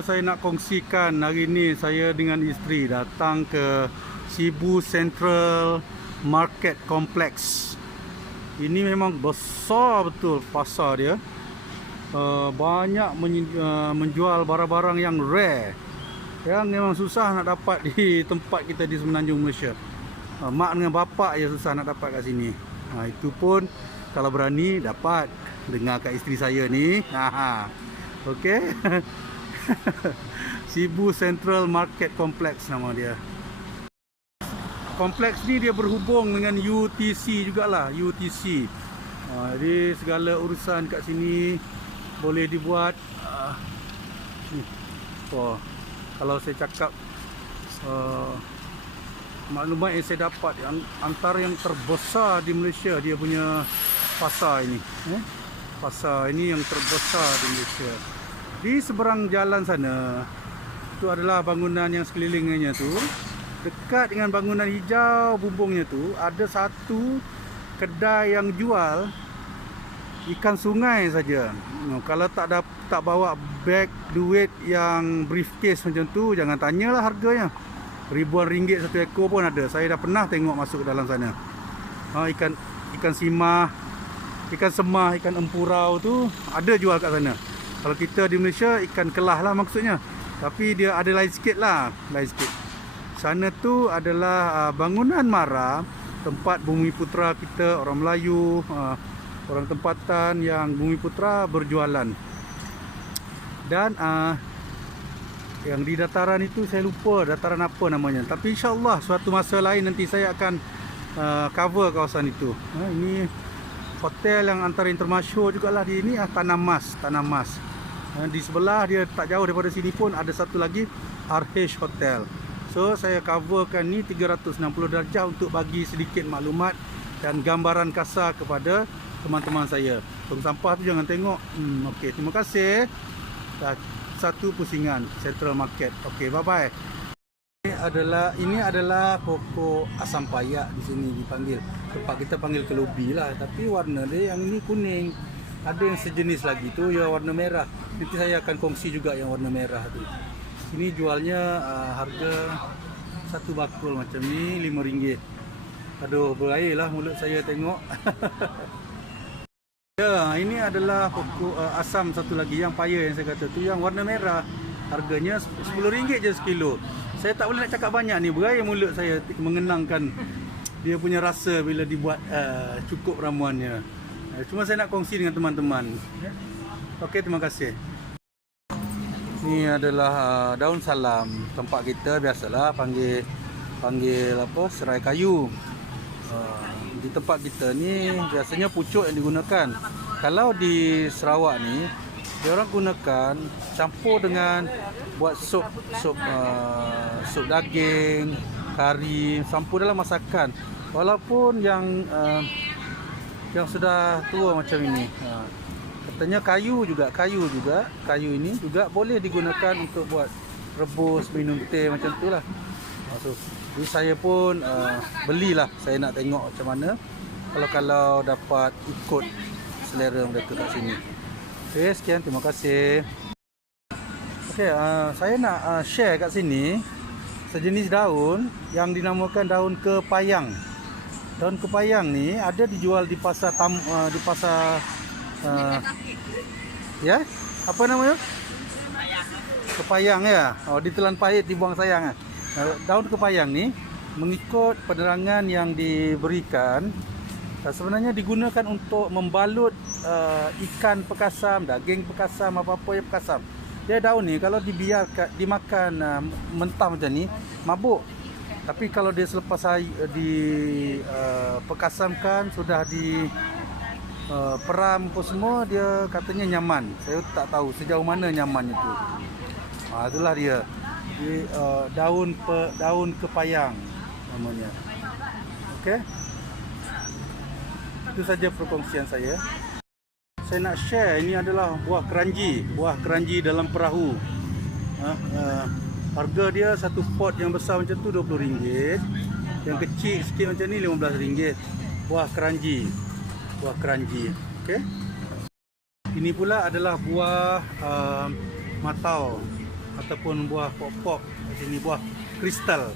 saya nak kongsikan hari ni saya dengan isteri datang ke Cebu Central Market Complex. Ini memang besar betul pasar dia. Banyak menjual barang-barang yang rare, yang memang susah nak dapat di tempat kita di Semenanjung Malaysia. Mak dengan bapak je susah nak dapat kat sini. Itu pun kalau berani dapat. Dengar kat isteri saya ni. Okey. Cebu Central Market Complex nama dia. Kompleks ni dia berhubung dengan UTC jugalah, UTC. Jadi segala urusan kat sini boleh dibuat. Kalau saya cakap maklumat yang saya dapat, antara yang terbesar di Malaysia dia punya pasar ini. Pasar ini yang terbesar di Malaysia. Di seberang jalan sana itu adalah bangunan yang sekelilingnya tu. Dekat dengan bangunan hijau bumbungnya tu ada satu kedai yang jual ikan sungai saja. Kalau tak bawa beg duit yang briefcase macam tu, jangan tanyalah harganya. Ribuan ringgit satu ekor pun ada. Saya dah pernah tengok masuk ke dalam sana. Ikan simah, ikan semah, ikan empurau tu ada jual kat sana. Kalau kita di Malaysia ikan kelah lah maksudnya. Tapi dia ada lain sikit lah, lain sikit. Sana tu adalah bangunan mara, tempat Bumiputra kita, orang Melayu, orang tempatan yang Bumiputra berjualan. Dan yang di dataran itu saya lupa dataran apa namanya. Tapi insyaAllah suatu masa lain nanti saya akan cover kawasan itu. Ini hotel yang antara yang termasyhur jugalah di ini, Tanah Mas. Tanah Mas. Di sebelah dia tak jauh daripada sini pun ada satu lagi, RH Hotel. So saya coverkan ni 360 darjah untuk bagi sedikit maklumat dan gambaran kasar kepada teman-teman saya. Tong sampah tu jangan tengok. Okey, terima kasih. Satu pusingan Central Market. Okey, bye bye. Ini adalah pokok asam payak di sini dipanggil. Tempat kita panggil kelubi lah, tapi warna dia yang ini kuning. Ada yang sejenis lagi tu yang warna merah. Nanti saya akan kongsi juga yang warna merah tu. Ini jualnya harga satu bakul macam ni RM5. Aduh, berair lah mulut saya tengok. Ya, ini adalah pokok asam satu lagi yang paya yang saya kata tu, yang warna merah. Harganya RM10 je sekilo. Saya tak boleh nak cakap banyak ni, berair mulut saya mengenangkan dia punya rasa bila dibuat cukup ramuannya. Cuma saya nak kongsi dengan teman-teman. Okey, terima kasih. Ini adalah daun salam. Tempat kita biasalah panggil apa, serai kayu. Di tempat kita ni biasanya pucuk yang digunakan. Kalau di Sarawak ni dia orang gunakan campur dengan buat sup daging, kari, campur dalam masakan. Walaupun yang sudah tua macam ini. Katanya kayu ini juga boleh digunakan untuk buat rebus, minum teh macam tu lah. Jadi saya pun belilah. Saya nak tengok macam mana kalau dapat ikut selera mereka kat sini. Okey, sekian, terima kasih. Okey, saya nak share kat sini sejenis daun yang dinamakan daun kepayang. Daun kepayang ni ada dijual di pasar ya, apa namanya? Kepayang ya. Di Telan Pahit dibuang sayang. Daun kepayang ni mengikut penerangan yang diberikan sebenarnya digunakan untuk membalut ikan pekasam, daging pekasam, apa-apa yang pekasam. Dia daun ni kalau dimakan mentah macam ni mabuk. Tapi kalau dia selepas pekasamkan, sudah di peram apa semua, dia katanya nyaman. Saya tak tahu sejauh mana nyaman itu. Itulah dia. Jadi, daun kepayang namanya. Okey. Itu saja perkongsian saya. Saya nak share, ini adalah buah keranji dalam perahu. Harga dia satu pot yang besar macam tu RM20. Yang kecil sikit macam ni RM15. Buah keranji. Okey. Ini pula adalah buah matau. ataupun buah pop-pop. Ini buah kristal.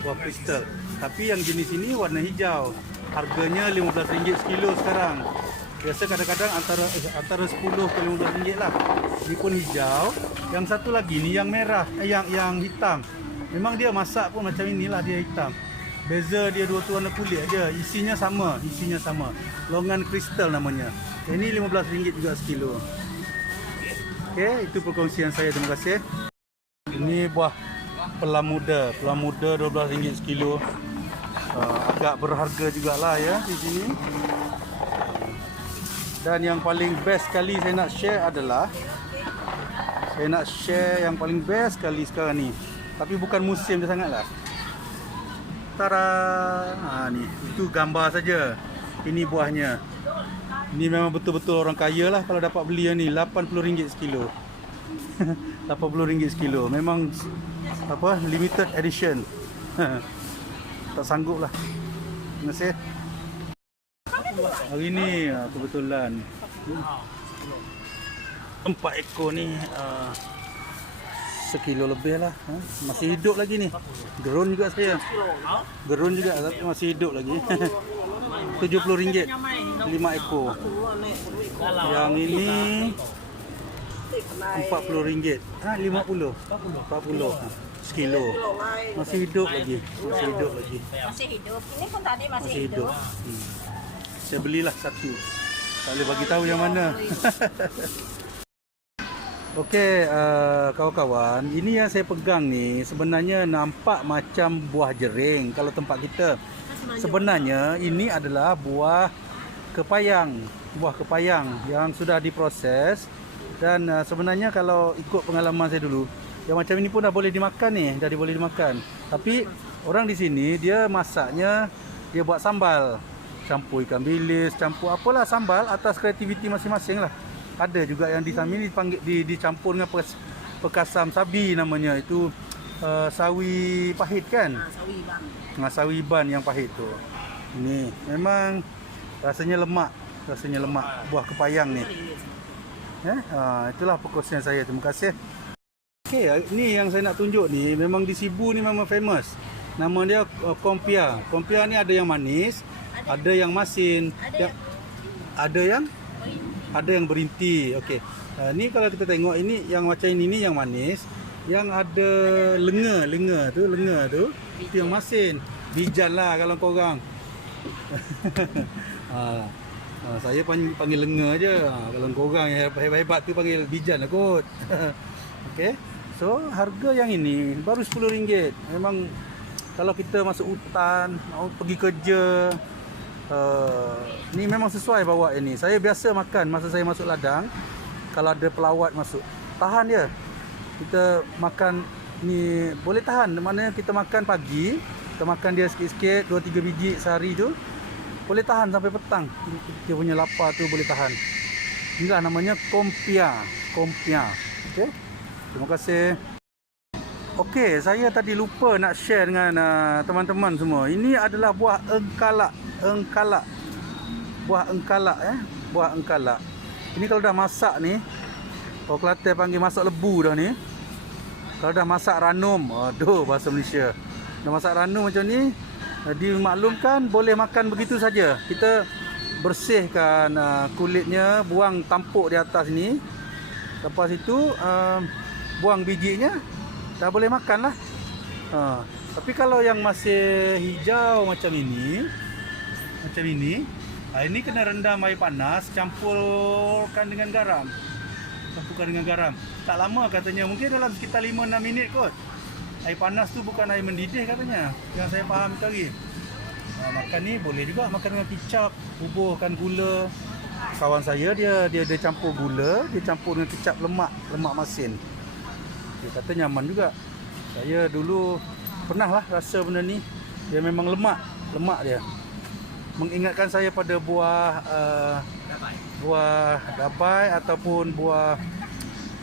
Buah kristal. Tapi yang jenis ini warna hijau. Harganya RM15 sekilo sekarang. Biasa kadang-kadang antara 10 ke RM15 lah. Ini pun hijau. Yang satu lagi ni yang merah, yang hitam. Memang dia masak pun macam inilah, dia hitam. Beza dia dua tu warna kulit aja. Isinya sama. Longan kristal namanya. Ini RM15 juga sekilo. Okey, itu perkongsian saya. Terima kasih. Ini buah pelam muda RM12 sekilo. Agak berharga jugalah ya di sini. Dan yang paling best sekali saya nak share yang paling best sekali sekarang ni. Tapi bukan musim dia sangatlah. Tara, ni itu gambar saja. Ini buahnya. Ini memang betul-betul orang kaya lah kalau dapat beli yang ni. RM80 sekilo. RM80 sekilo. Memang limited edition. Tak sanggup lah. Terima kasih. Hari ni kebetulan 4 ekor ni sekilo lebih lah. Masih hidup lagi ni. Gerun juga saya. Gerun juga tapi masih hidup lagi. RM70 5 ekor. Yang ini RM40. 50 sekilo. Masih hidup lagi. Masih hidup. Ini pun tadi masih hidup. Saya belilah satu. Tak boleh bagi tahu yang mana. Okey, kawan-kawan, ini yang saya pegang ni sebenarnya nampak macam buah jering kalau tempat kita. Sebenarnya ini adalah buah kepayang. Buah kepayang yang sudah diproses. Dan sebenarnya kalau ikut pengalaman saya dulu, yang macam ini pun dah boleh dimakan ni, boleh dimakan. Tapi orang di sini dia masaknya, dia buat sambal, campur ikan bilis, campur apalah sambal atas kreativiti masing-masing lah. Ada juga yang di sini dicampur dengan pekasam sabi namanya, itu sawi pahit kan? Sawi ban yang pahit tu. Ini memang rasanya lemak buah kepayang ni. Itulah perkongsian saya. Terima kasih. Okey, ni yang saya nak tunjuk ni memang di Sibu ni memang famous. Nama dia kompia. Kompia ni ada yang manis, ada yang masin, ada yang berinti. Okey. Ni kalau kita tengok ini yang macam ini yang manis, yang ada lenga tu itu yang masin. Bijan lah kalau korang. Saya panggil lenga je. Kalau korang yang hebat-hebat tu panggil bijan lah kot. Okey. So, harga yang ini baru RM10. Memang kalau kita masuk hutan, mau pergi kerja, ni memang sesuai bawa ini. Saya biasa makan masa saya masuk ladang. Kalau ada pelawat masuk, tahan dia. Kita makan ni boleh tahan. Maknanya kita makan pagi, kita makan dia sikit-sikit, 2-3 biji sehari tu, boleh tahan sampai petang. Dia punya lapar tu boleh tahan. Inilah namanya kompia. Okey. Terima kasih. Okey, saya tadi lupa nak share dengan teman-teman semua. Ini adalah buah engkalak. Buah engkalak. Ini kalau dah masak ni, orang Kelantan panggil masak lebu dah ni. Kalau dah masak ranum, aduh bahasa Malaysia. Dah masak ranum macam ni, dimaklumkan boleh makan begitu saja. Kita bersihkan kulitnya, buang tampuk di atas ni. Lepas itu buang bijinya, dah boleh makan lah. Tapi kalau yang masih hijau macam ini, ini kena rendam air panas, campurkan dengan garam. Tak lama katanya, mungkin dalam sekitar 5-6 minit kot. Air panas tu bukan air mendidih katanya, yang saya faham tadi. Makan ni boleh juga makan dengan kicap, bubuhkan gula. Kawan saya dia campur gula, dia campur dengan kicap lemak masin. Dia kata nyaman juga. Saya dulu pernah lah rasa benda ni. Dia memang lemak dia. Mengingatkan saya pada buah dabai ataupun buah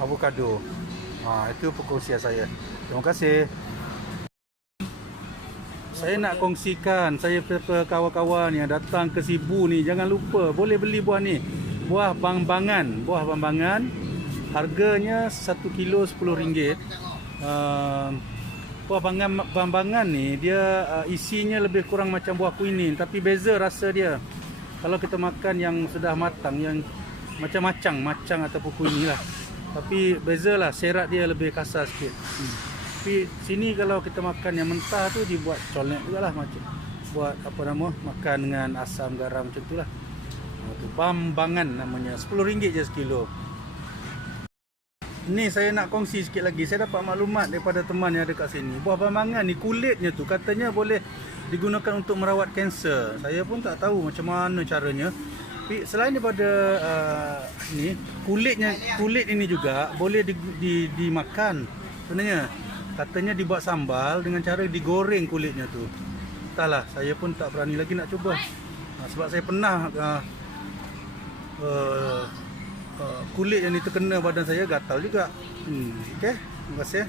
avokado. Itu perkongsian saya. Terima kasih. Saya nak kongsikan, saya kepada kawan-kawan yang datang ke Sibu ni, jangan lupa boleh beli buah ni. Buah bambangan. Harganya 1 kilo RM10. Buah bambangan ni dia isinya lebih kurang macam buah kuinin, tapi beza rasa dia. Kalau kita makan yang sudah matang, yang macam macang ataupun kuinin lah. Tapi bezalah, serat dia lebih kasar sikit. Tapi sini kalau kita makan yang mentah tu dibuat colek jugalah, macam buat apa nama, makan dengan asam garam macam tu lah. Tu bambangan namanya, RM10 je sekilo. Ni saya nak kongsi sikit lagi. Saya dapat maklumat daripada teman yang ada kat sini. Buah bambangan ni kulitnya tu katanya boleh digunakan untuk merawat kanser. Saya pun tak tahu macam mana caranya. Tapi selain daripada ni, kulit ini juga boleh dimakan sebenarnya. Katanya dibuat sambal dengan cara digoreng kulitnya tu. Entahlah, saya pun tak berani lagi nak cuba. Sebab saya pernah kulit yang itu kena badan saya, gatal juga. Okey, terima kasih.